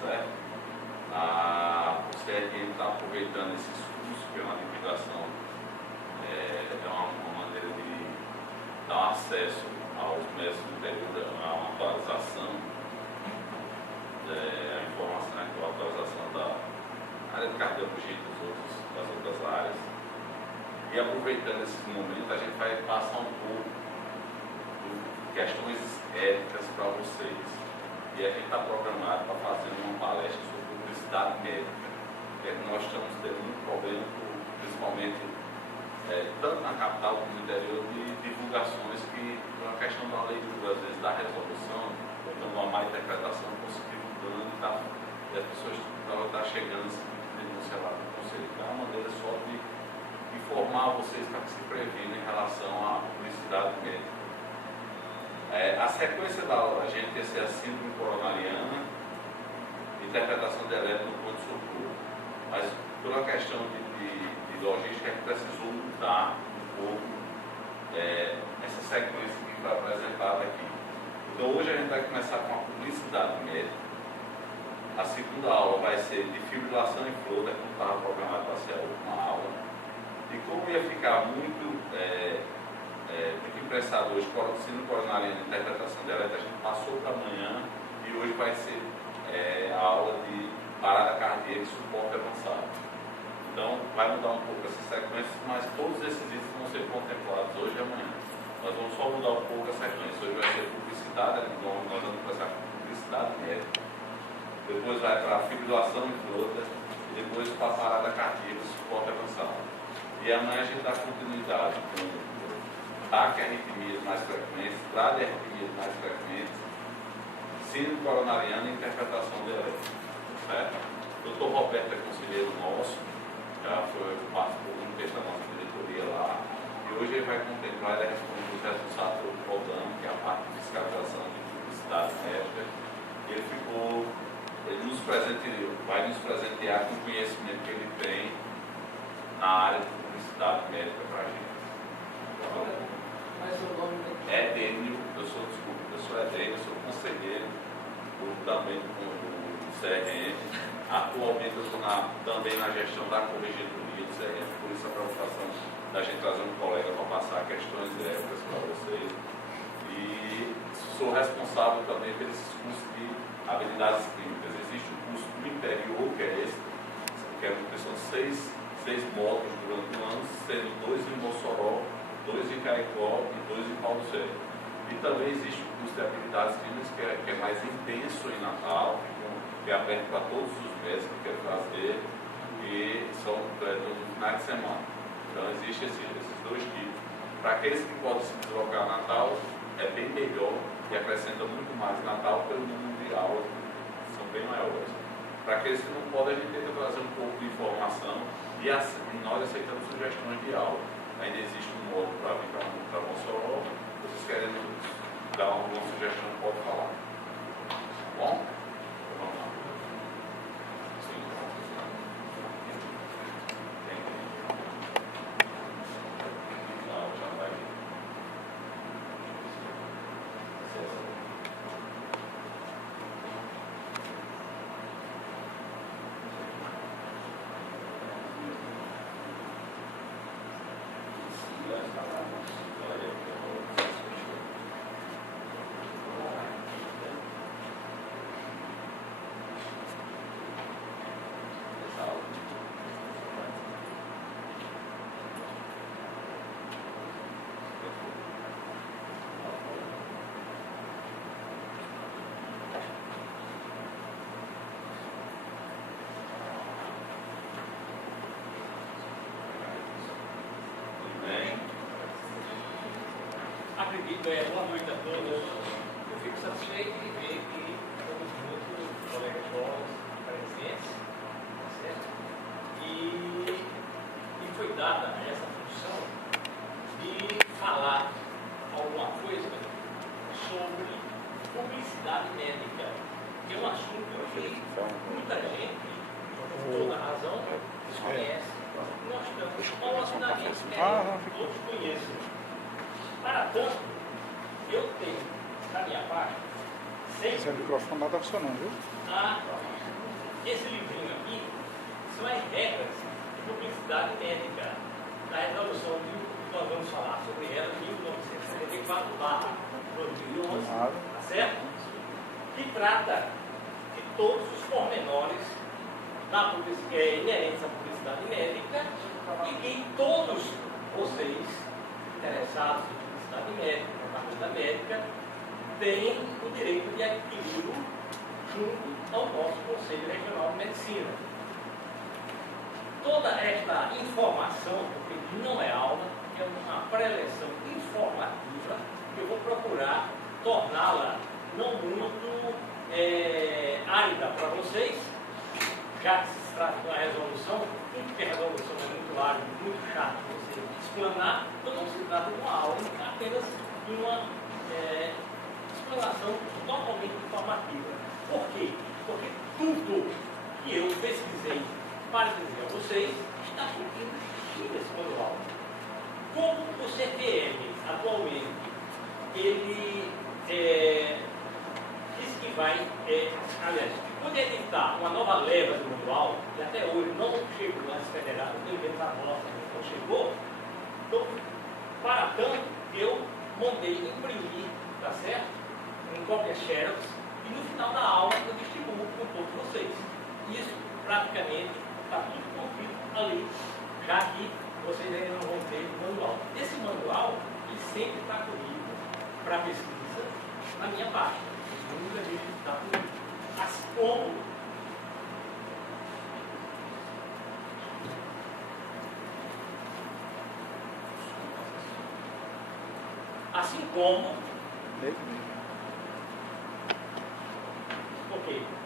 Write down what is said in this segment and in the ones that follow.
certo? O CRM está aproveitando esses cursos, que é uma liquidação, é uma maneira de dar acesso aos médicos do interior a uma atualização, a informação, a atualização da área de cardiologia e das outras áreas. E aproveitando esses momentos, a gente vai passar um pouco de questões éticas para vocês. E a gente está programado para fazer uma palestra sobre publicidade médica. Nós estamos tendo um problema, principalmente tanto na capital como no interior, de divulgações que, por uma questão da leitura, às vezes da resolução, ou então uma má interpretação, estão se divulgando e as pessoas estão chegando a denúncia lá no conselho. Então é uma maneira só de informar vocês para que se previnam em relação à publicidade médica. A sequência da aula, a gente ia ser a síndrome coronariana, interpretação de eletro no ponto-socorro. Mas, por uma questão de logística, a gente precisou mudar um pouco essa sequência que foi apresentada aqui. Então, hoje a gente vai começar com a publicidade médica. A segunda aula vai ser de fibrilação em flor, que não estava programado para ser a última aula. E como ia ficar muito impressado hoje, síndrome coronariana e interpretação de eletro, a gente passou para amanhã e hoje vai ser a aula de parada cardíaca e suporte avançado. Então, vai mudar um pouco essa sequência, mas todos esses itens vão ser contemplados hoje e amanhã. Nós vamos só mudar um pouco a sequência. Hoje vai ser publicidade, nós vamos começar com publicidade médica. Depois vai para a fibrilação em flota e depois para a parada cardíaca e suporte avançado. E amanhã a gente dá continuidade com taquiarritmias mais frequentes, bradiarritmias mais frequentes, síndrome coronariana e interpretação de eletro. Certo? O Dr. Roberto é conselheiro nosso, já participou de um texto da nossa diretoria lá, e hoje ele vai contemplar, ele é responsável pelo programa, que é a parte de fiscalização de publicidade médica. Ele vai nos presentear com o conhecimento que ele tem na área de publicidade médica para a gente. Mas o nome Edênio, eu sou Edênio, eu sou conselheiro também do CRM. Atualmente eu estou também na gestão da corregedoria do CRM, por isso a preocupação da gente trazer um colega para passar questões éticas para vocês. E sou responsável também pelos cursos de habilidades clínicas. Existe um curso do interior, que é esse, que são seis módulos durante o ano, sendo 2 em Mossoró, 2 em Caicó e 2 em Paulo Sérgio. E também existe o curso de habilidades clínicas que é mais intenso em Natal, que é aberto para todos os médicos que querem fazer e são no final de semana. Então existem esses dois tipos. Para aqueles que podem se deslocar a Natal, é bem melhor e acrescenta muito mais Natal pelo número de aulas que são bem maiores. Para aqueles que não podem, a gente tenta trazer um pouco de informação e nós aceitamos sugestões de aula. Ainda existe um módulo para vir para Mossoró. Vocês querem dar alguma sugestão, pode falar. Tá bom? Então, vamos lá. Sim. Não, já vai. Boa noite a todos. Eu fico satisfeito de ver que temos muitos colegas jovens presentes, certo? E foi dada essa função de falar alguma coisa sobre publicidade médica, que é um assunto que muita gente, com toda razão, desconhece. Nós estamos paulatinamente todos conhecem. Para tanto, eu tenho, da minha parte, Esse microfone não está funcionando, viu? a esse livrinho aqui são as regras de publicidade médica da resolução que nós vamos falar sobre ela em 1974/2011, tá certo? Que trata de todos os pormenores da inerentes à publicidade médica e que todos vocês interessados em publicidade médica, propaganda médica, têm o direito de adquiri-lo junto ao nosso Conselho Regional de Medicina. Toda esta informação, porque não é aula, é uma preleção informativa, que eu vou procurar torná-la não muito árida para vocês, já que se trata de uma resolução, porque a resolução é muito larga, muito chata de você explanar, então não se trata de uma aula, apenas de uma explanação totalmente informativa. Por quê? Porque tudo que eu pesquisei para dizer a vocês está aqui nesse manual. Como o CPM atualmente ele diz que vai, aliás, quando editar uma nova leva do manual, e até hoje não chegou nas federadas, o evento da nossa não chegou, então, para tanto, eu mandei imprimir, tá certo? Em cópias xerox, e no final da aula eu distribuo com todos vocês. Isso praticamente está tudo contido ali, já que vocês ainda não vão ter o manual. Esse manual, ele sempre está comigo para pesquisa na minha página. Nunca deixe de estar comigo.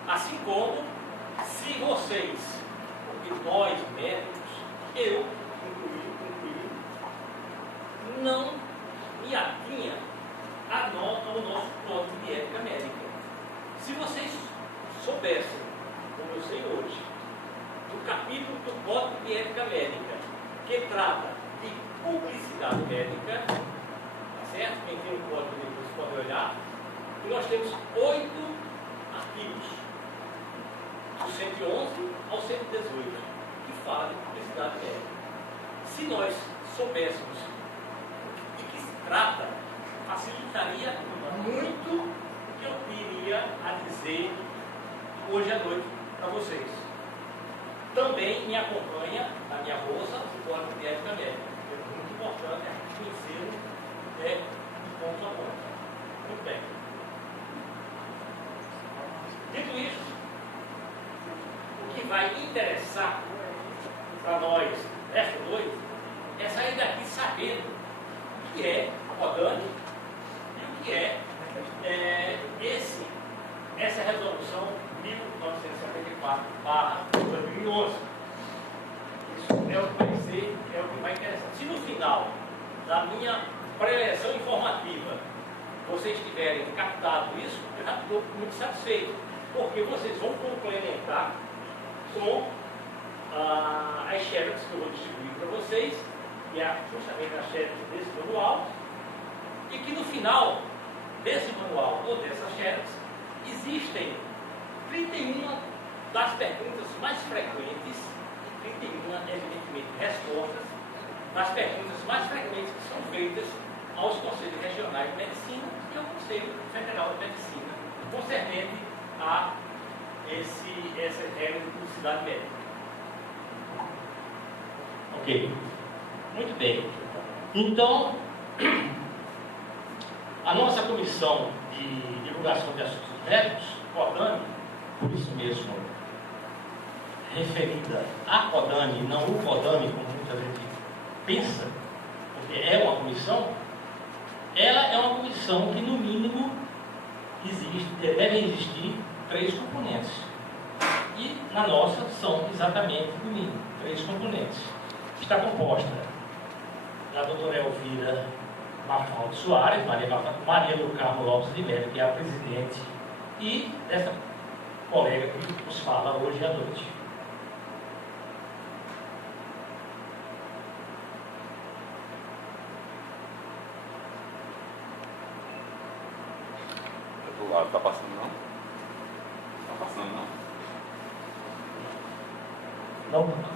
Assim como, se vocês, porque nós médicos, eu, incluído, não me atinha ao nosso código de ética médica. Se vocês soubessem, como eu sei hoje, do capítulo do Código de Ética Médica, que trata de publicidade médica, tá certo? Quem tem um código depois pode olhar, e nós temos 8 artigos, do 111 ao 118, que falam de publicidade médica. Se nós soubéssemos de que se trata, facilitaria muito o que eu iria a dizer hoje à noite para vocês. Também me acompanha na minha bolsa o Código de Ética Médica. É muito importante conhecer de ponto a ponto. Muito bem. Dito isso, o que vai interessar para nós esta noite é sair daqui sabendo o que é a Codani e o que é essa resolução 1974/2011. Isso é o que vai ser, é o que vai interessar. Se no final da minha preleção informativa vocês tiverem captado isso, eu já estou muito satisfeito, porque vocês vão complementar com as xerox que eu vou distribuir para vocês, e é justamente a xerox desse manual, e que no final desse manual ou dessa xerox existem 31 das perguntas mais frequentes, 31 evidentemente respostas das perguntas mais frequentes que são feitas aos Conselhos Regionais de Medicina e ao Conselho Federal de Medicina, concernente a essa regra de publicidade médica. Ok. Muito bem. Então, a nossa comissão de divulgação de assuntos médicos, CODAMI, por isso mesmo, referida a CODAMI, não o CODAMI, como muita gente pensa, porque é uma comissão, ela é uma comissão que, no mínimo, devem existir 3 componentes. E na nossa são exatamente, no mínimo, 3 componentes. Está composta da doutora Elvira Mafalda Soares, Maria do Carmo Lopes de Mello, que é a presidente, e dessa colega que nos fala hoje à noite. Do lado, tá passando não? Tá passando não? Não vou fazer.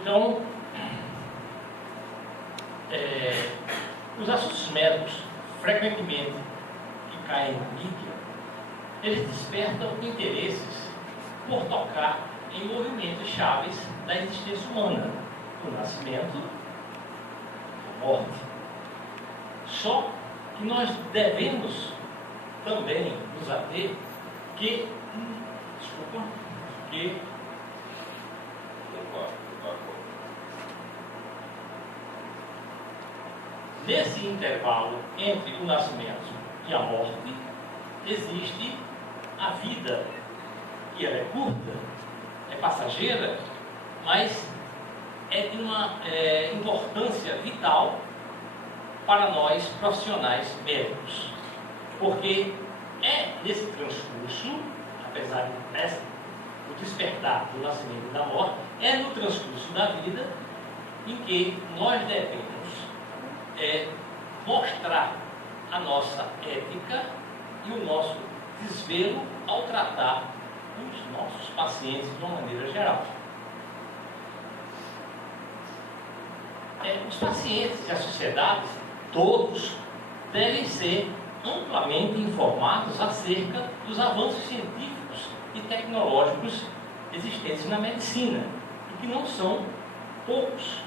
Então, os assuntos médicos, frequentemente, que caem na mídia, eles despertam interesses por tocar em movimentos chaves da existência humana, o nascimento, a morte. Só que nós devemos também nos ater que nesse intervalo entre o nascimento e a morte, existe a vida, que ela é curta, é passageira, mas é de uma importância vital para nós profissionais médicos, porque é nesse transcurso, apesar do despertar do nascimento e da morte, é no transcurso da vida em que nós devemos mostrar a nossa ética e o nosso desvelo ao tratar os nossos pacientes de uma maneira geral. Os pacientes e as sociedades, todos, devem ser amplamente informados acerca dos avanços científicos e tecnológicos existentes na medicina, e que não são poucos,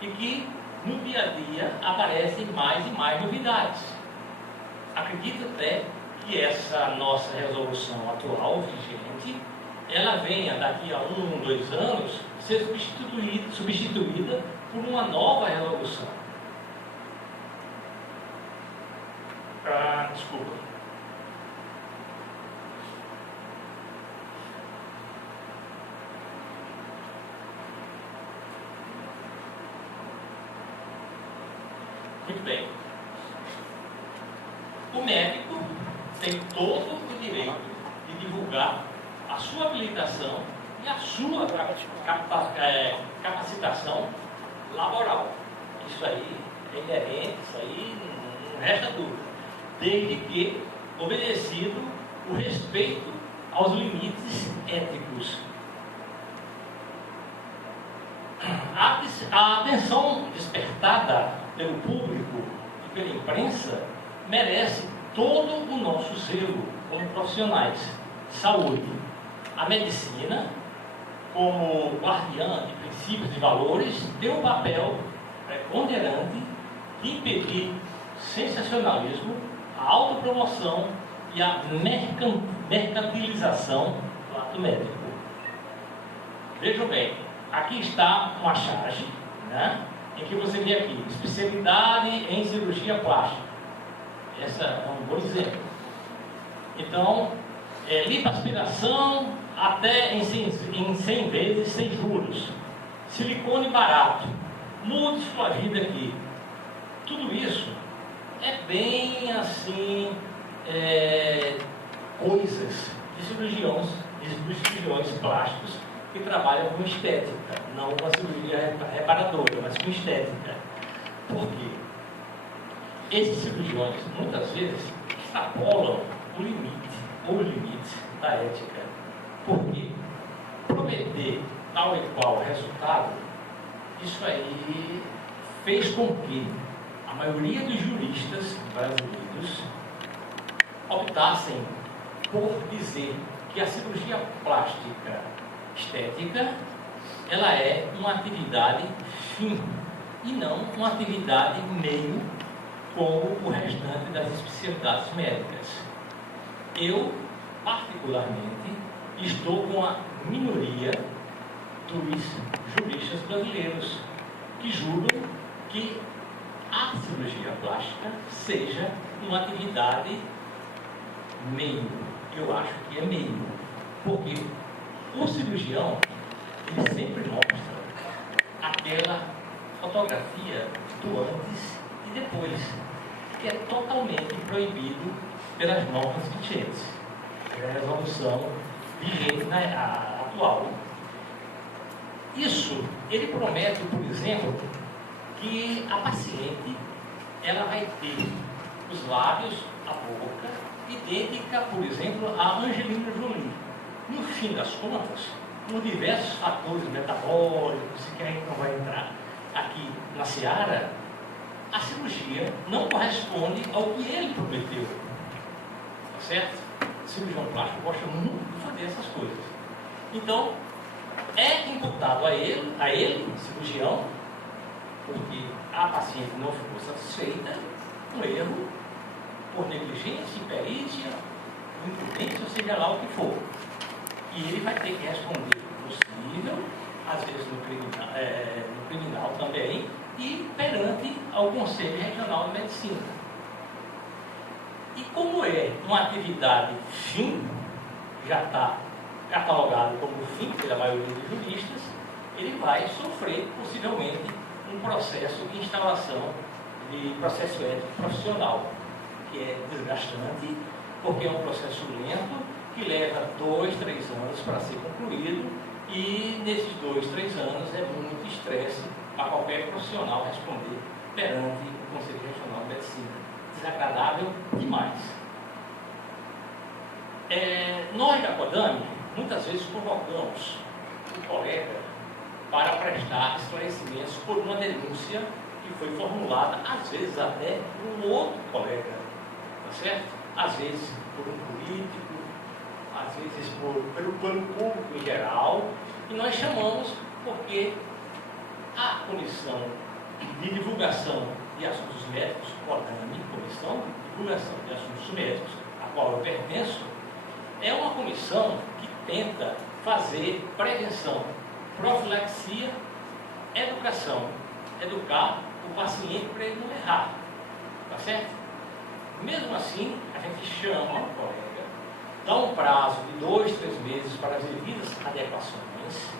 e que no dia a dia aparecem mais e mais novidades. Acredito até que essa nossa resolução atual, vigente, ela venha daqui a 1 ou 2 anos ser substituída por uma nova resolução. Desculpa. Muito bem. O médico tem todo o direito de divulgar a sua habilitação e a sua capacitação laboral. Isso aí é inerente, isso aí não resta dúvida. Desde que obedecido o respeito aos limites éticos. A atenção despertada pelo público e pela imprensa merece todo o nosso zelo como profissionais de saúde. A medicina, como guardiã de princípios e valores, tem um papel preponderante de impedir sensacionalismo, a autopromoção e a mercantilização do ato médico. Vejam bem, aqui está uma charge, né, em que você vê aqui, especialidade em cirurgia plástica. Essa é um bom exemplo. Então, lipoaspiração até em 100 vezes sem juros. Silicone barato. Mude sua vida aqui. Tudo isso é bem assim, coisas de cirurgiões plásticos que trabalham com estética, não com a cirurgia reparadora, mas com estética. Por quê? Esses cirurgiões, muitas vezes, extrapolam o limite, ou os limites da ética. Porque prometer tal e qual resultado, isso aí fez com que a maioria dos juristas brasileiros optassem por dizer que a cirurgia plástica estética, ela é uma atividade fim e não uma atividade meio, como o restante das especialidades médicas. Eu, particularmente, estou com a minoria dos juristas brasileiros que julgam que a cirurgia plástica seja uma atividade meio. Eu acho que é meio, porque o cirurgião, ele sempre mostra aquela fotografia do antes e depois, que é totalmente proibido pelas normas vigentes. a resolução vigente atual. Isso, ele promete, por exemplo, que a paciente ela vai ter os lábios, a boca, idêntica, por exemplo, a Angelina Jolie. No fim das contas, por diversos fatores metabólicos, que a gente não vai entrar aqui na seara, a cirurgia não corresponde ao que ele prometeu. Tá certo? O cirurgião plástico gosta muito de fazer essas coisas. Então, é imputado a ele, cirurgião, porque a paciente não ficou satisfeita, um erro, por negligência, imperícia, imprudência, ou seja lá o que for. E ele vai ter que responder o possível, às vezes no criminal também, e perante ao Conselho Regional de Medicina. E como é uma atividade fim, já está catalogado como fim pela maioria dos juristas, ele vai sofrer possivelmente um processo de instalação de processo ético profissional, que é desgastante, porque é um processo lento, que leva 2, 3 anos para ser concluído, e nesses 2, 3 anos é muito estresse para qualquer profissional responder perante o Conselho Regional de Medicina. Desagradável demais. Nós da CODAME, muitas vezes convocamos o colega para prestar esclarecimentos por uma denúncia que foi formulada, às vezes até por um outro colega, tá certo? Às vezes por um político, às vezes pelo público em geral, e nós chamamos porque a Comissão de Divulgação de Assuntos Médicos, CODAME, Comissão de Divulgação de Assuntos Médicos, a qual eu pertenço, é uma comissão que tenta fazer prevenção, profilaxia, educação, educar o paciente para ele não errar, tá certo? Mesmo assim, a gente chama o colega, dá um prazo de 2, 3 meses para as devidas adequações,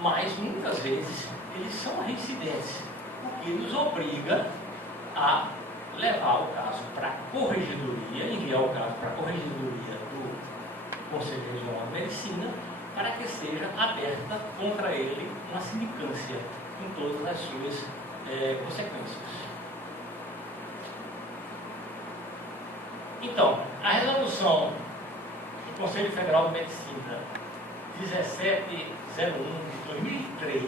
mas muitas vezes eles são reincidentes, o que nos obriga a levar o caso para a corregedoria, enviar o caso para a corregedoria do Conselho Regional de Medicina, para que seja aberta contra ele uma sindicância em todas as suas consequências. Então, a resolução do Conselho Federal de Medicina 1701 de 2003,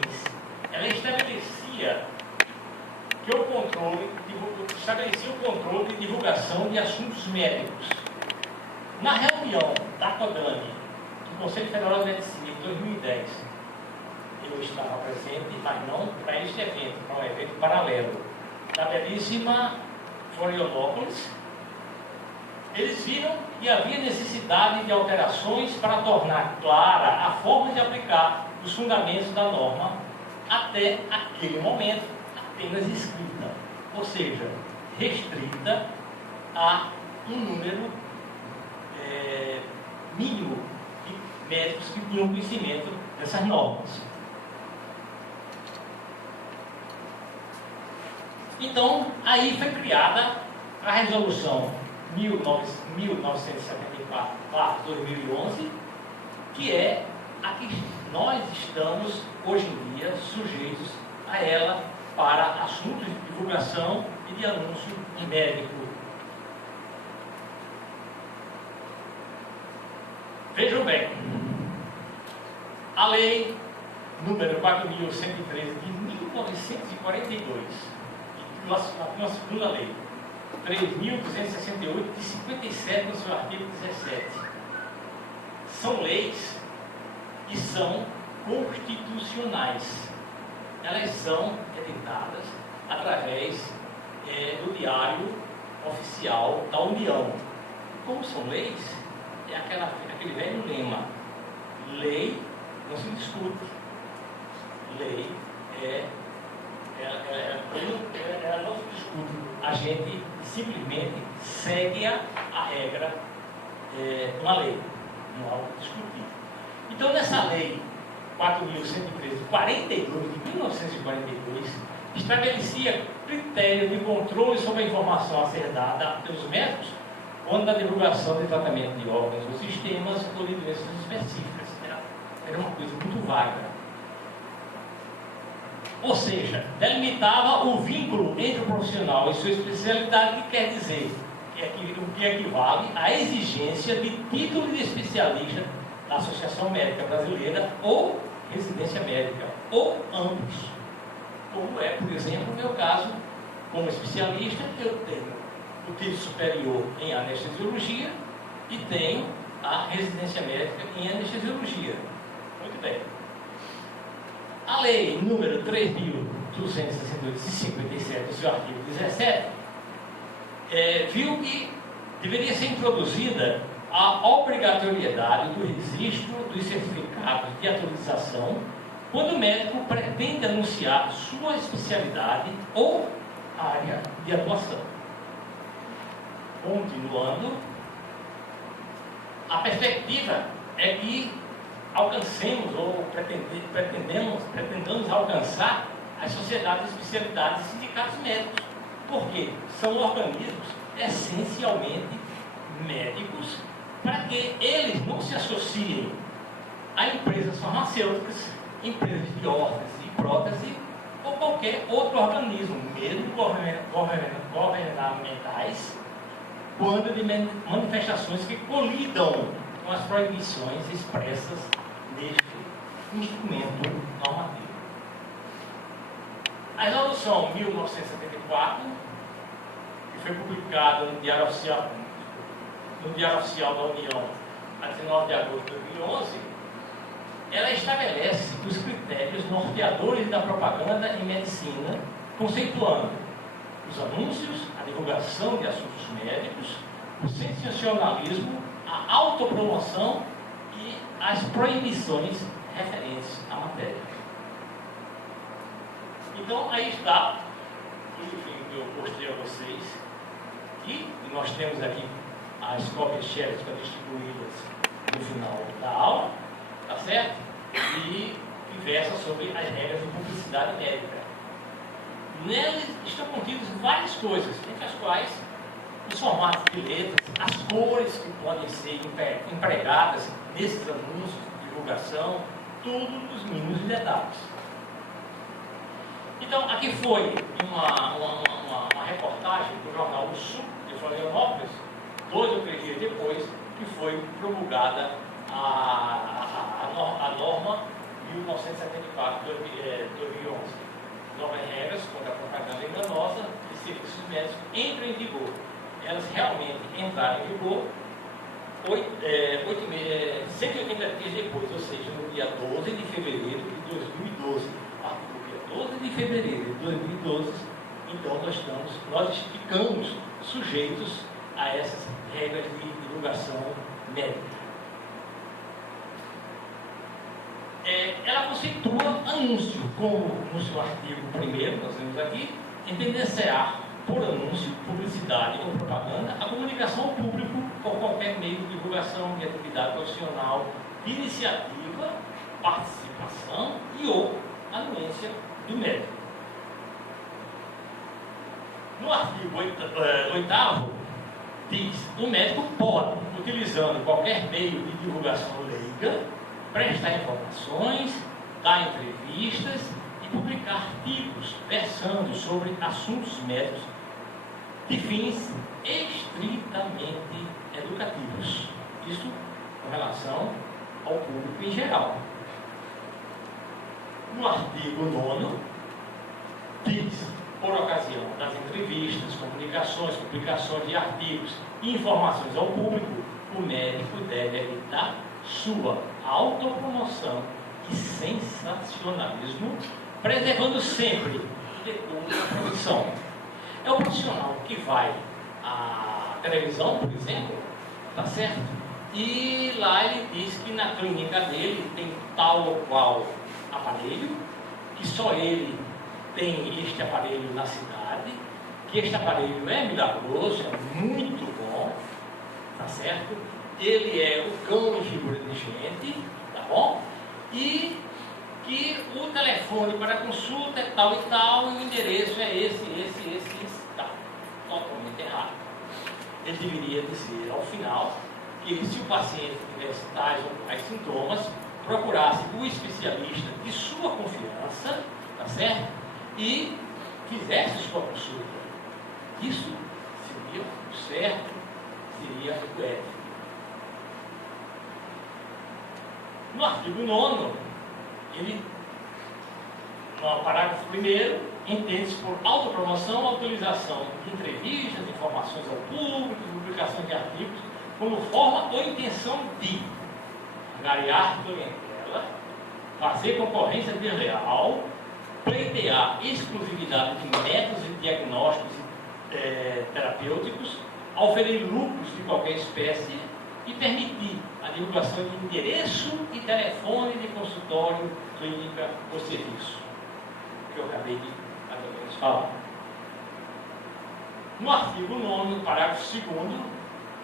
ela estabelecia o controle de divulgação de assuntos médicos. Na reunião da CODAME, do Conselho Federal de Medicina, de 2010, eu estava presente, mas não para este evento, para um evento paralelo, da belíssima Florianópolis. Eles viram que havia necessidade de alterações para tornar clara a forma de aplicar os fundamentos da norma até aquele momento apenas escrita, ou seja, restrita a um número mínimo de médicos que tinham conhecimento dessas normas. Então, aí foi criada a resolução 1974/2011, que é a que nós estamos hoje em dia sujeitos a ela para assuntos de divulgação e de anúncio médico. Vejam bem, a lei número 4.113 de 1942, e uma segunda lei, 3.268 de 57 no seu artigo 17, são leis e são constitucionais. Elas são editadas através do Diário Oficial da União. Como são leis, é aquele velho lema: lei não se discute, lei ela não se discute, a gente simplesmente segue a regra, uma lei, não há o que discutir. Então, nessa lei 4.113, 42 de 1942, estabelecia critério de controle sobre a informação a ser dada pelos médicos quando a divulgação de tratamento de órgãos ou sistemas ou de doenças específicas. Era uma coisa muito vaga. Ou seja, delimitava o vínculo entre o profissional e sua especialidade, que quer dizer o que equivale à exigência de título de especialista da Associação Médica Brasileira ou residência médica, ou ambos. Como é, por exemplo, o meu caso, como especialista, eu tenho o título superior em anestesiologia e tenho a residência médica em anestesiologia. Muito bem. A lei número 3.262 de 57, do seu artigo 17, viu que deveria ser introduzida a obrigatoriedade do registro dos certificados de atualização quando o médico pretende anunciar sua especialidade ou área de atuação. Continuando, a perspectiva é que alcancemos ou pretendamos alcançar as sociedades de especialidades e sindicatos médicos, porque são organismos essencialmente médicos, para que eles não se associem a empresas farmacêuticas, empresas de órtese e prótese ou qualquer outro organismo, mesmo governamentais, quando de manifestações que colidam com as proibições expressas neste instrumento normativo. A resolução 1974, que foi publicada no Diário Oficial da União, a 19 de agosto de 2011, ela estabelece os critérios norteadores da propaganda em medicina, conceituando os anúncios, a divulgação de assuntos médicos, o sensacionalismo, a autopromoção e as proibições referentes à matéria. Então, aí está o livrinho que eu mostrei a vocês, e nós temos aqui as cópias xerox distribuídas no final da aula, tá certo? E versa sobre as regras de publicidade médica. Neles estão contidas várias coisas, entre as quais os formatos de letras, as cores que podem ser empregadas nesses anúncios de divulgação, tudo nos mínimos detalhes. Então, aqui foi uma reportagem do jornal O Sul, de Florianópolis, 2 ou 3 dias depois que foi promulgada a norma 1974/2011. Novas regras contra a propaganda enganosa de serviços médicos entram em vigor. Elas realmente entraram em vigor 180 dias depois, ou seja, no dia 12 de fevereiro de 2012. A partir do dia 12 de fevereiro de 2012, então nós ficamos sujeitos a essas regras de divulgação médica. Ela conceitua anúncio como, no seu artigo 1º, nós vemos aqui, entendecer por anúncio, publicidade ou propaganda a comunicação ao público por qualquer meio de divulgação de atividade profissional, de iniciativa, participação e ou anuência do médico. No artigo 8º, diz: o médico pode, utilizando qualquer meio de divulgação leiga, prestar informações, dar entrevistas e publicar artigos versando sobre assuntos médicos de fins estritamente educativos. Isso com relação ao público em geral. No artigo 9º, diz: por ocasião das entrevistas, comunicações, publicações de artigos e informações ao público, o médico deve evitar sua autopromoção e sensacionalismo, preservando sempre o decoro da profissão. É o profissional que vai à televisão, por exemplo, tá certo? E lá ele diz que na clínica dele tem tal ou qual aparelho, que só ele tem este aparelho na cidade, que este aparelho é milagroso, é muito bom, tá certo? Ele é o cão em figura de gente, tá bom? E que o telefone para consulta é tal e tal, e o endereço é esse, tá. Totalmente errado. ele deveria dizer ao final que se o paciente tivesse tais ou tais sintomas, procurasse o especialista de sua confiança, tá certo? E fizesse sua consulta. Isso seria o certo, seria o ético. No artigo 9º, ele, no parágrafo 1º, entende-se por autopromoção a utilização de entrevistas, informações ao público, publicação de artigos, como forma ou intenção de angariar clientela, fazer concorrência desleal, pleitear exclusividade de métodos e diagnósticos terapêuticos, oferir lucros de qualquer espécie e permitir a divulgação de endereço e telefone de consultório, clínica ou serviço, que eu acabei de falar. No artigo 9º, parágrafo 2º,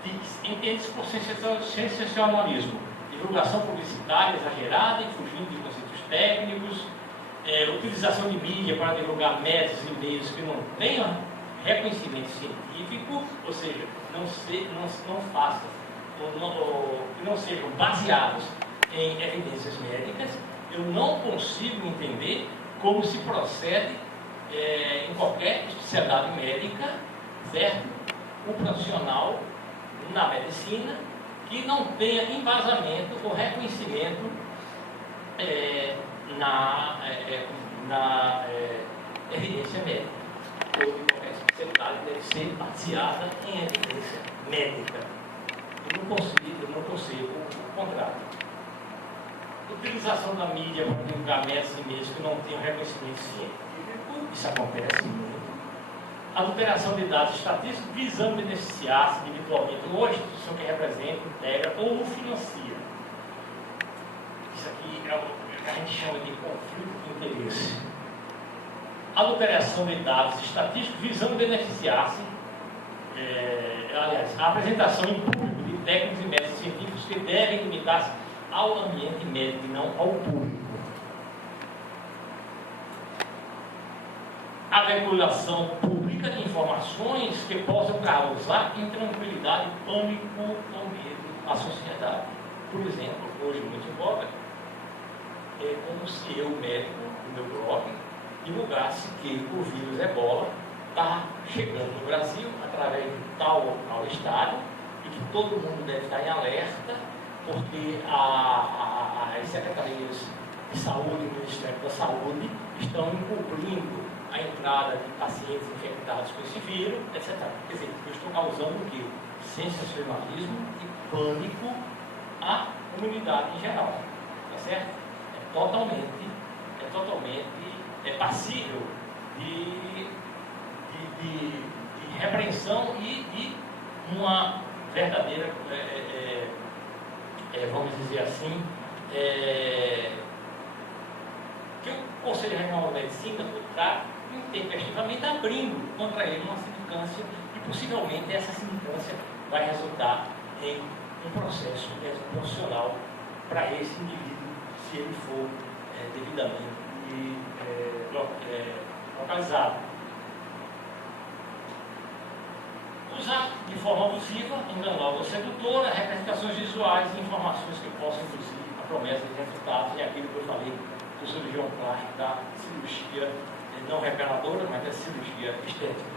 diz: entende-se por sensacionalismo divulgação publicitária exagerada e fugindo de conceitos técnicos, utilização de mídia para divulgar métodos e meios que não tenham reconhecimento científico, ou seja, não façam, que não sejam baseados em evidências médicas. Eu não consigo entender como se procede em qualquer especialidade médica, certo? O profissional na medicina que não tenha embasamento ou reconhecimento na evidência médica. Toda qualquer especialidade deve ser baseada em evidência médica. Eu não consigo o contrário. Utilização da mídia para divulgar métodos e meios que não tenham reconhecimento científico, isso acontece muito. Adulteração de dados estatísticos visando beneficiar-se individualmente ou a instituição que representa, integra ou financia. Isso aqui é o que a gente chama de conflito de interesse. Adulteração de dados estatísticos visando beneficiar-se, aliás, a apresentação em público de técnicos e métodos científicos que devem limitar-se ao ambiente médico e não ao público. A regulação pública de informações que possam causar intranquilidade e pânico ou medo à sociedade. Por exemplo, hoje muito em voga, é como se eu, médico, no meu blog, divulgasse que o vírus Ebola está chegando no Brasil através de tal estado e que todo mundo deve estar em alerta, porque as secretarias de saúde e o Ministério da Saúde estão encobrindo a entrada de pacientes infectados com esse vírus, etc. Quer dizer, eu estou causando o quê? Sensacionalismo e pânico à comunidade em geral. Tá certo? É totalmente passível de repreensão e de uma verdadeira, vamos dizer assim, que o Conselho Regional de Medicina está intempestivamente abrindo contra ele uma sindicância e possivelmente essa sindicância vai resultar em um processo profissional para esse indivíduo, se ele for devidamente localizado. Usar de forma abusiva, enganosa ou sedutora, representações visuais e informações que possam induzir a promessa de resultados, e aquilo que eu falei do cirurgião plástico da cirurgia não reparadora, mas da cirurgia estética.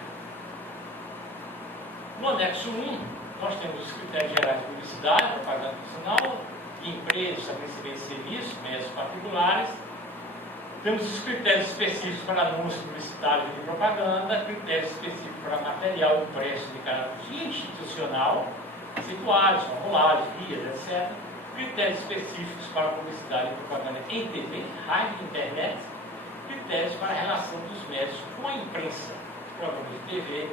No anexo 1, nós temos os critérios gerais de publicidade, propaganda profissional, de empresas, estabelecimento de serviços, médios particulares. Temos os critérios específicos para anúncios publicitários e de propaganda, critérios específicos para material impresso de caráter institucional, receituários, formulários, guias, etc. Critérios específicos para publicidade e propaganda em TV, rádio e internet. Critérios para a relação dos médicos com a imprensa, programas de TV,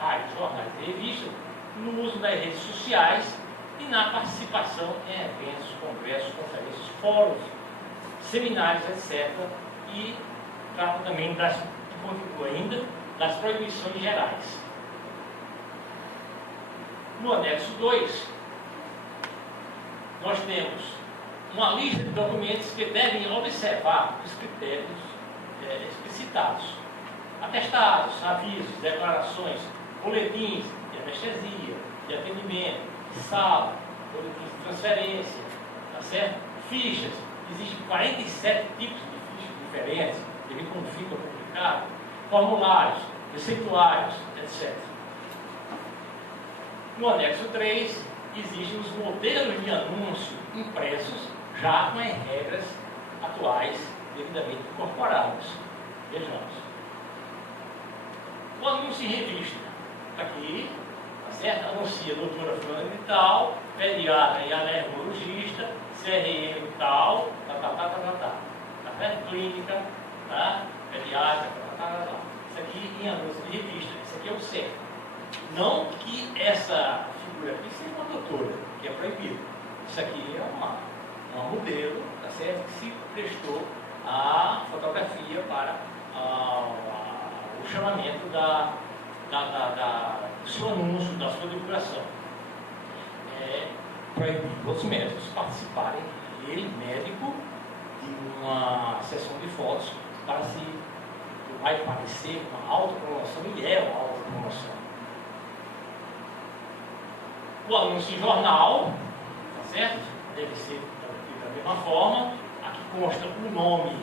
rádio, jornais e revistas, no uso das redes sociais e na participação em eventos, congressos, conferências, fóruns, seminários, etc. E trata também das proibições gerais. No anexo 2, nós temos uma lista de documentos que devem observar os critérios explicitados: atestados, avisos, declarações, boletins, de anestesia, de atendimento, de sala, de transferência, tá certo? Fichas, existem 47 tipos de fichas diferentes, devido como fica publicado, formulários, receituários, etc. No anexo 3, existem os modelos de anúncio impressos, já com as regras atuais devidamente incorporadas. Vejamos. O anúncio em revista. Aqui, tá certo? Anuncia a doutora fulana de tal, pediatra e alergologista, CRM tal, tá certo? Clínica, tá? Pediatra, tá. Isso aqui em anúncio de revista, isso aqui é o certo. Não que essa figura aqui seja uma doutora, que é proibido. Isso aqui é um modelo, tá certo? Que se prestou à fotografia para o chamamento do seu anúncio, da sua divulgação. É proibido os médicos participarem, ele, médico, de uma sessão de fotos para se vai parecer uma autopromoção, e é uma autopromoção. O anúncio em jornal, tá certo? Deve ser da mesma forma. Aqui consta o nome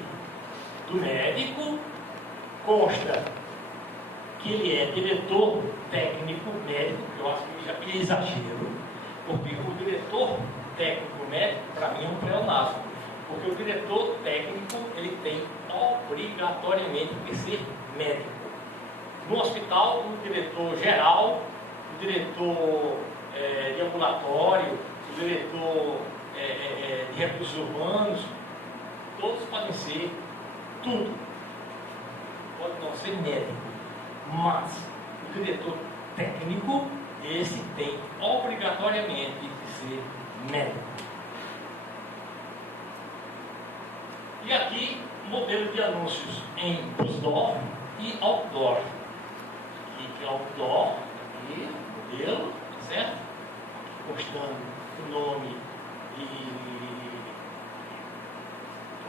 do médico, consta que ele é diretor técnico médico, que eu acho que já é exagero, porque o diretor técnico médico, para mim, é um pleonasmo, porque o diretor técnico, ele tem obrigatoriamente que ser médico. No hospital, o diretor geral, o diretor de ambulatório, o diretor de recursos urbanos, todos podem ser tudo. Pode não ser médico, mas o diretor técnico, esse tem obrigatoriamente de ser médico. E aqui, modelo de anúncios em busdoor e outdoor. Aqui que é outdoor, aqui, modelo, certo? Constando o nome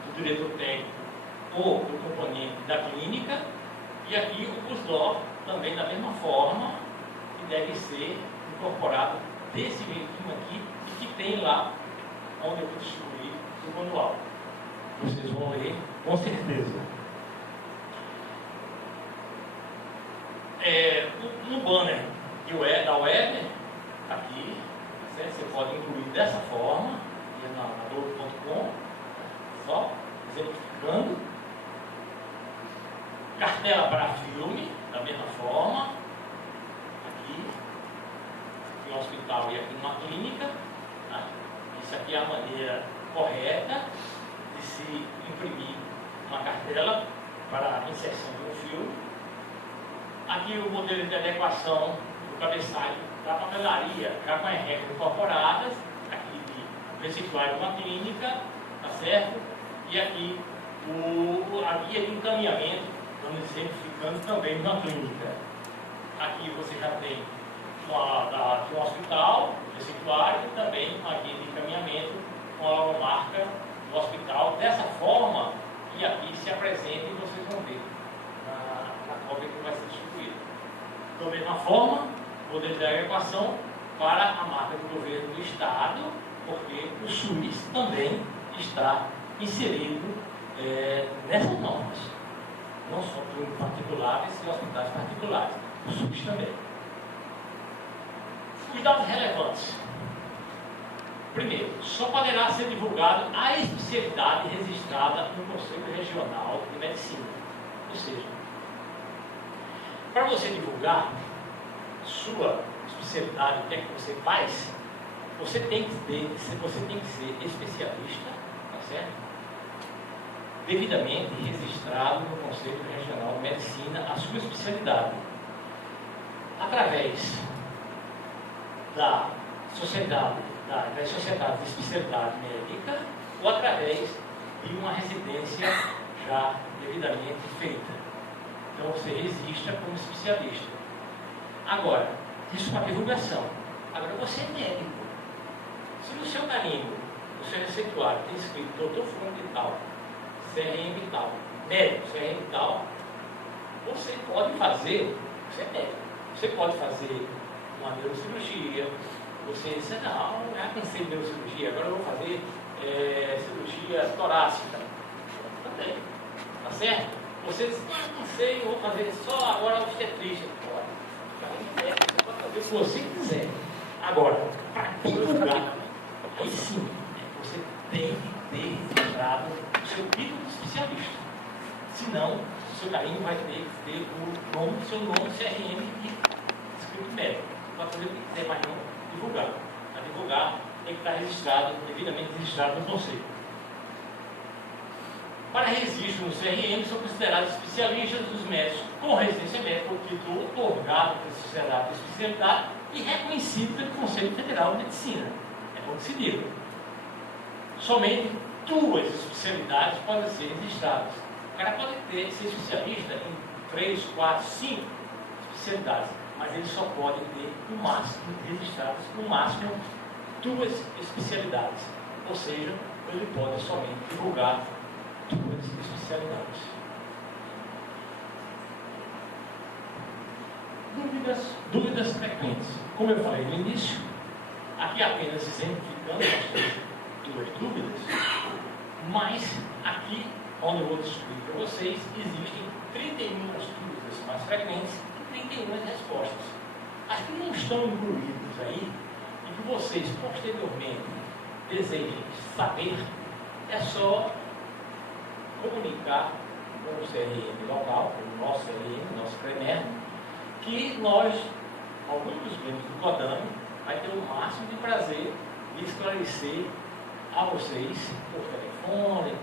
do diretor técnico ou do componente da clínica, e aqui o busdoor também da mesma forma, que deve ser incorporado desse jeitinho aqui, e que tem lá onde eu vou distribuir o manual. Vocês vão ler com certeza. No banner da web, aqui, certo? Você pode incluir dessa forma, na Adobe.com, só exemplificando. Cartela para filme, da mesma forma, aqui no hospital e aqui numa clínica. Tá? Isso aqui é a maneira correta de se imprimir uma cartela para a inserção de um filme. Aqui o modelo de adequação do cabeçalho da papelaria, já com as regras incorporadas, aqui de receituário de uma clínica, tá certo? E aqui a guia de encaminhamento, estamos exemplificando também numa clínica. Aqui você já tem de um hospital, receituário, e também uma guia de encaminhamento com a logomarca do hospital, dessa forma que aqui se apresenta e vocês vão ver na cópia que vai ser distribuída. Da mesma forma, modelo de adequação para a marca do governo do Estado, porque o SUS também está inserido nessas normas. Não só clínicas particulares e hospitais particulares, o SUS também. Os dados relevantes. Primeiro, só poderá ser divulgado a especialidade registrada no Conselho Regional de Medicina. Ou seja, para você divulgar sua especialidade, o que é que você faz, você tem que ser especialista, tá certo? Devidamente registrado no Conselho Regional de Medicina a sua especialidade. Através das sociedades de especialidade médica ou através de uma residência já devidamente feita. Então você registra como especialista. Agora, isso é uma divulgação. Agora você é médico. Se no seu carimbo, no seu receituário, tem escrito doutor fulano de tal, CRM tal, médico, CRM tal, você pode fazer, você é médico, você pode fazer uma neurocirurgia, você diz, não, já cansei de neurocirurgia, agora eu vou fazer cirurgia torácica. Também, tá certo? Você diz, não sei, eu vou fazer só agora obstetrícia. Você pode fazer o que você quiser. Agora, para divulgar, aí sim, você tem que ter registrado o seu título de especialista. Senão, o seu carinho vai ter que ter o nome, seu nome, CRM e escrito médico. Para fazer o que quiser, mas não divulgar. Para divulgar, tem que estar registrado, devidamente registrado no conselho. Para registro no CRM, são considerados especialistas os médicos com residência médica, o título otorgado pela Sociedade de Especialidade e reconhecido pelo Conselho Federal de Medicina. É como se diga. Somente 2 especialidades podem ser registradas. O cara pode ser especialista em 3, 4, 5 especialidades, mas ele só pode ter, no máximo, registradas, no máximo, 2 especialidades. Ou seja, ele pode somente divulgar 2 especialidades. Dúvidas frequentes. Como eu falei no início, aqui apenas exemplificando, nós temos 2 dúvidas, mas aqui, onde eu vou descobrir para vocês, existem 31 dúvidas mais frequentes e 31 respostas. As que não estão incluídas aí, e que vocês posteriormente desejem saber, é só comunicar com o CRM local, com o nosso CRM, nosso CREMER, que nós, alguns dos membros do CODAME, vai ter o máximo de prazer de esclarecer a vocês por telefone,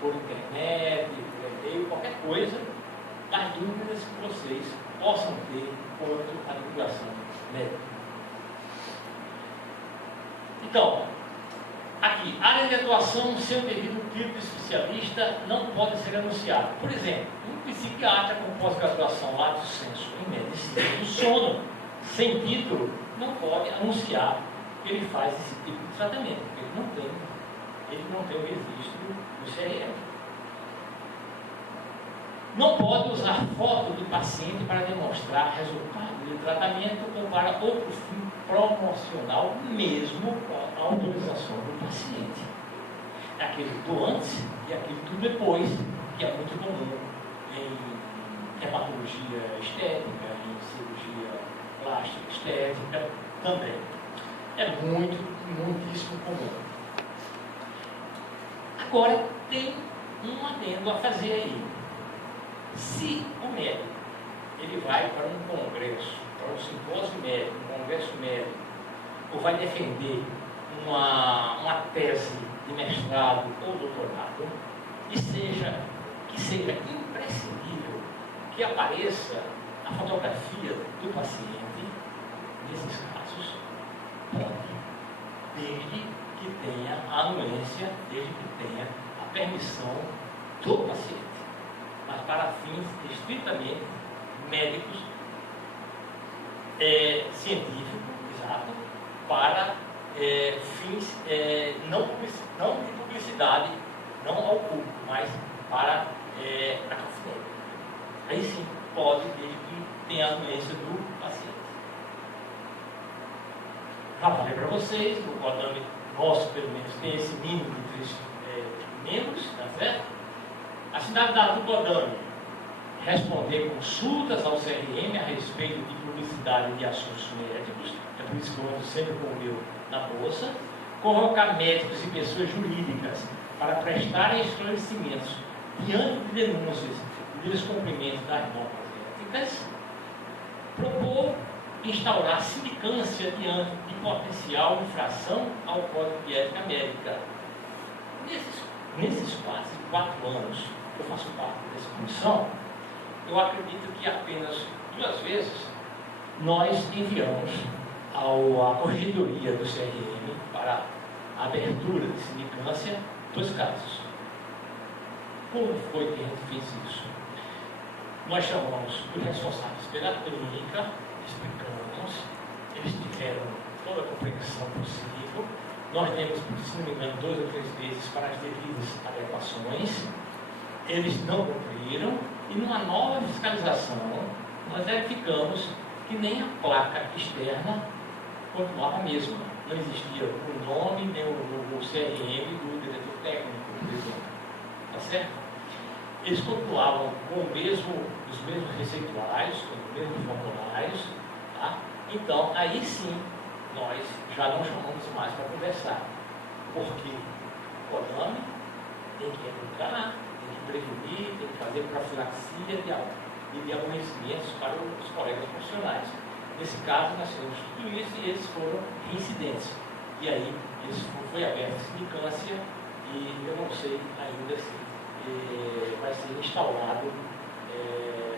por internet, por e-mail, qualquer coisa, as dúvidas que vocês possam ter quanto à divulgação médica. Então, aqui, área de atuação sem o devido título de especialista não pode ser anunciada. Por exemplo, um psiquiatra com pós-graduação lato sensu em medicina do sono, sem título, não pode anunciar que ele faz esse tipo de tratamento, porque ele não tem o registro do CRM. Não pode usar foto do paciente para demonstrar resultado de tratamento ou para outro fim promocional, mesmo com a autorização do paciente. É aquele do antes e aquele do depois, que é muito comum em hematologia estética, em cirurgia plástica estética também. É muitíssimo comum. Agora, tem um adendo a fazer aí. Se o médico ele vai para um congresso, para um simpósio médico, um congresso médico, ou vai defender uma tese de mestrado ou doutorado, que seja imprescindível que apareça a fotografia do paciente, nesses casos, pode, desde que tenha a anuência, desde que tenha a permissão do paciente. Mas para fins estritamente médicos, científicos, exato, para fins não de publicidade, não ao público, mas para a classe médica. Aí sim, pode, desde que tenha a anuência do paciente. Já falei para vocês, o CODAME nosso, pelo menos, tem esse mínimo de 3 membros, tá certo? A finalidade do CODAME: responder consultas ao CRM a respeito de publicidade de assuntos médicos, é por isso que eu ando sempre com o meu na bolsa, convocar médicos e pessoas jurídicas para prestarem esclarecimentos diante de denúncias de descumprimento das normas éticas, propor instaurar sindicância diante de potencial infração ao Código de Ética Médica. Nesses quase 4 anos que eu faço parte dessa comissão, eu acredito que apenas 2 vezes nós enviamos à corregedoria do CRM para a abertura de sindicância 2 casos. Como foi que a gente fez isso? Nós chamamos os responsáveis pela clínica, explicamos, eles tiveram toda a compreensão possível. Nós demos, se não me engano, 2 ou 3 vezes para as devidas adequações. Eles não cumpriram, e numa nova fiscalização, nós verificamos que nem a placa externa continuava a mesma. Não existia o nome nem o CRM do diretor técnico, por exemplo. Tá certo? Eles continuavam com os mesmos receituários, com os mesmos formulários. Tá? Então, aí sim, nós já não chamamos mais para conversar. Porque o CODAME tem que educar, tem que prevenir, tem que fazer profilaxia de aborrecimentos para os colegas profissionais. Nesse caso, nós fizemos tudo isso e eles foram reincidentes. E aí, foi aberta a sindicância e eu não sei ainda se vai ser instaurado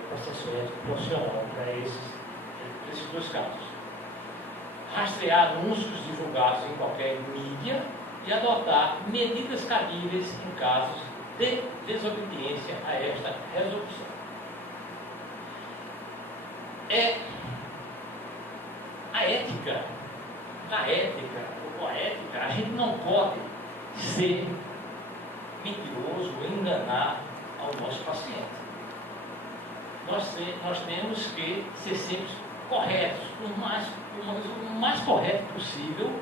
processo ético profissional para esses dois casos. Rastrear anúncios divulgados em qualquer mídia e adotar medidas cabíveis em casos de desobediência a esta resolução. A ética, a gente não pode ser mentiroso ou enganar ao nosso paciente. Nós temos que ser sempre corretos, o mais correto possível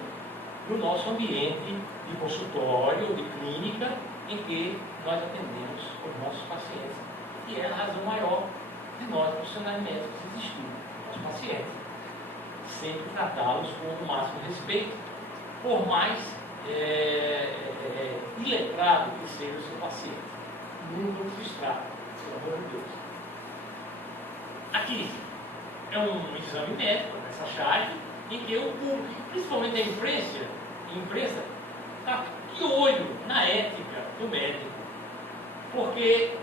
no nosso ambiente de consultório ou de clínica em que nós atendemos os nossos pacientes. E é a razão maior de nós, profissionais médicos, existir, os pacientes. Sempre tratá-los com o máximo respeito, por mais iletrado que seja o seu paciente. Nunca se estraga, pelo amor de Deus. Aqui é um exame médico, essa charge, em que o público, principalmente a imprensa, está de olho na ética do médico. Porque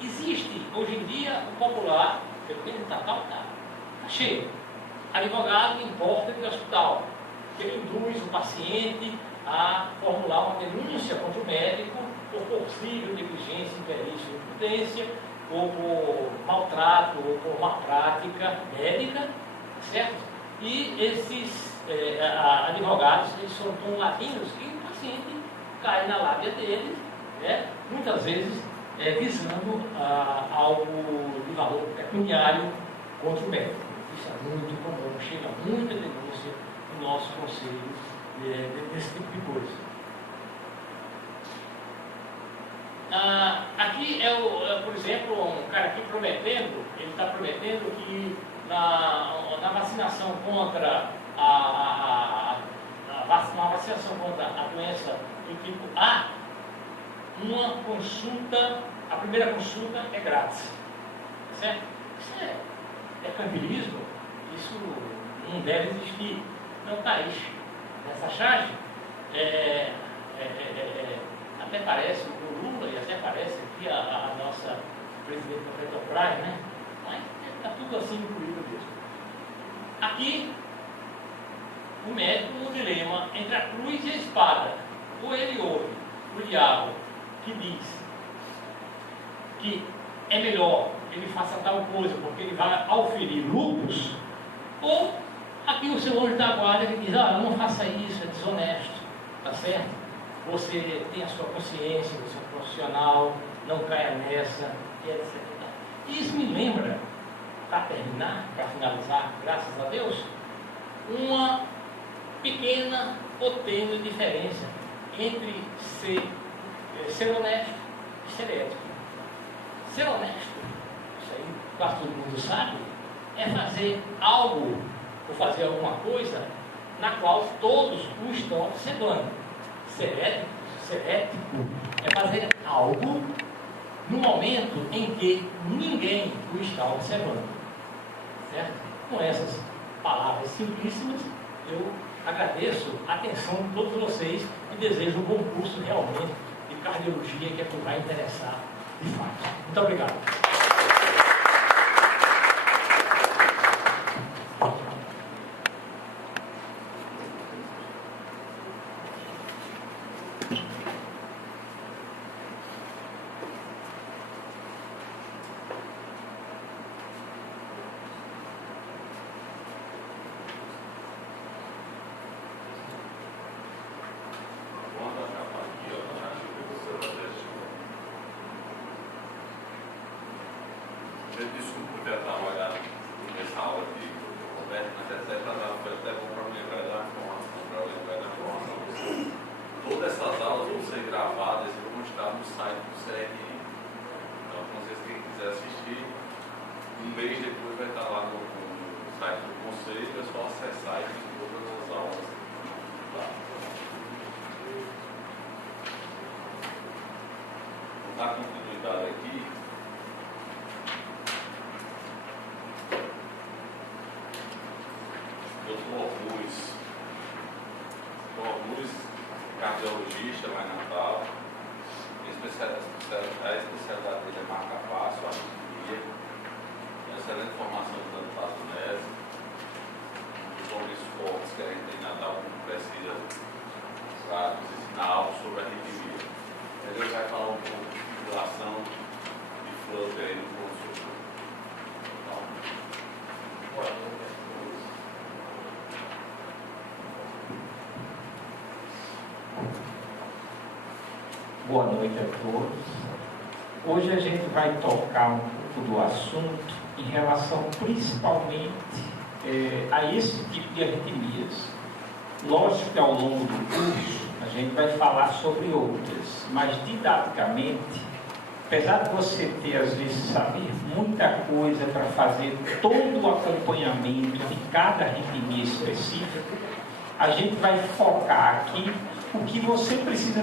existe, hoje em dia, o popular, pelo que ele está cheio. Advogado em porta de hospital, que ele induz o paciente a formular uma denúncia contra o médico por possível negligência, imperícia ou imprudência, ou por maltrato, ou por má prática médica, certo? E esses advogados, eles são tão ladinos que o paciente cai na lábia deles, né? Muitas vezes visando algo de valor pecuniário contra o médico. Isso é muito comum, chega muita denúncia no nosso conselho desse tipo de coisa. Aqui por exemplo, um cara aqui prometendo, ele está prometendo que na vacinação contra uma vacinação contra a doença do tipo A, uma consulta, a primeira consulta é grátis. Certo? Isso é campirismo, isso não deve existir. Então está aí, nessa charge, até parece o Lula e até parece aqui a nossa presidente da Petrobras, né? Mas está tudo assim incluído mesmo. Aqui, o médico no dilema entre a cruz e a espada. Ou ele ouve o diabo que diz que é melhor ele faça tal coisa porque ele vai auferir lucros, ou aqui o seu anjo da guarda que diz, não faça isso, é desonesto, tá certo? Você tem a sua consciência, você é um profissional, não caia nessa, etc. E isso me lembra, para terminar, para finalizar, graças a Deus, uma pequena ou tênue diferença entre ser honesto e ser ético. Ser honesto, isso aí quase todo mundo sabe, é fazer algo ou fazer alguma coisa na qual todos o estão observando. Ser ético é fazer algo no momento em que ninguém o está observando. Certo? Com essas palavras simplíssimas, eu agradeço a atenção de todos vocês e desejo um bom curso realmente de cardiologia, que é o que vai interessar de fato. Muito obrigado. Desculpa por tentar olhar nesse gravadas e vão estar no site do CRM. Então, com certeza, quem quiser assistir, um mês depois vai estar lá no site do Conselho, é só acessar e ter todas as aulas lá. Vou dar continuidade aqui. Dr. Cardiologista lá em Natal, a especialidade dele é marca-passo, arritmia, tem excelente formação do Anastasio, os homens fortes que a gente tem em Natal, como precisa para nos ensinar algo sobre a arritmia. Ele vai falar um pouco de fibrilação de flutter aí no consultório. Então, boa noite. Boa noite a todos. Hoje a gente vai tocar um pouco do assunto em relação principalmente a esse tipo de arritmias. Lógico que ao longo do curso a gente vai falar sobre outras, mas didaticamente, apesar de você ter às vezes saber muita coisa para fazer todo o acompanhamento de cada arritmia específica, a gente vai focar aqui o que você precisa